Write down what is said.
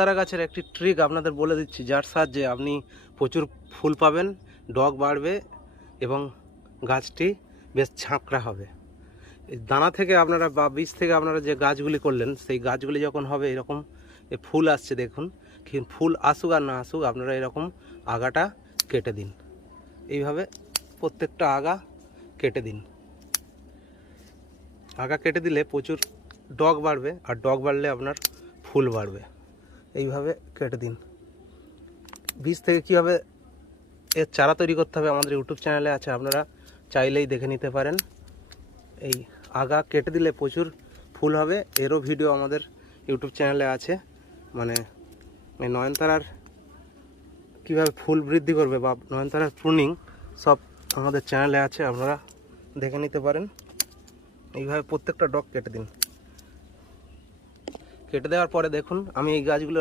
চারা গাছের একটি ট্রিক আপনাদের বলে দিচ্ছি, যার সাহায্যে আপনি প্রচুর ফুল পাবেন, ডগ বাড়বে এবং গাছটি বেশ ঝাঁকড়া হবে। এই দানা থেকে আপনারা বা বীজ থেকে আপনারা যে গাছগুলি করলেন, সেই গাছগুলি যখন হবে এরকম ফুল আসছে দেখুন, ফুল আসুক আর না আসুক আপনারা এরকম আগাটা কেটে দিন। এইভাবে প্রত্যেকটা আগা কেটে দিন। আগা কেটে দিলে প্রচুর ডগ বাড়বে, আর ডগ বাড়লে আপনার ফুল বাড়বে। এইভাবে কেটে দিন। বীজ থেকে কীভাবে এর চারা তৈরি করতে হবে আমাদের ইউটিউব চ্যানেলে আছে, আপনারা চাইলেই দেখে নিতে পারেন। এই আগা কেটে দিলে প্রচুর ফুল হবে, এরও ভিডিও আমাদের ইউটিউব চ্যানেলে আছে। মানে এই নয়নতারার কীভাবে ফুল বৃদ্ধি করবে বা নয়নতারার প্রুনিং সব আমাদের চ্যানেলে আছে, আপনারা দেখে নিতে পারেন। এইভাবে প্রত্যেকটা ডগ কেটে দিন। কেটে দেওয়ার পরে দেখুন আমি এই গাছগুলো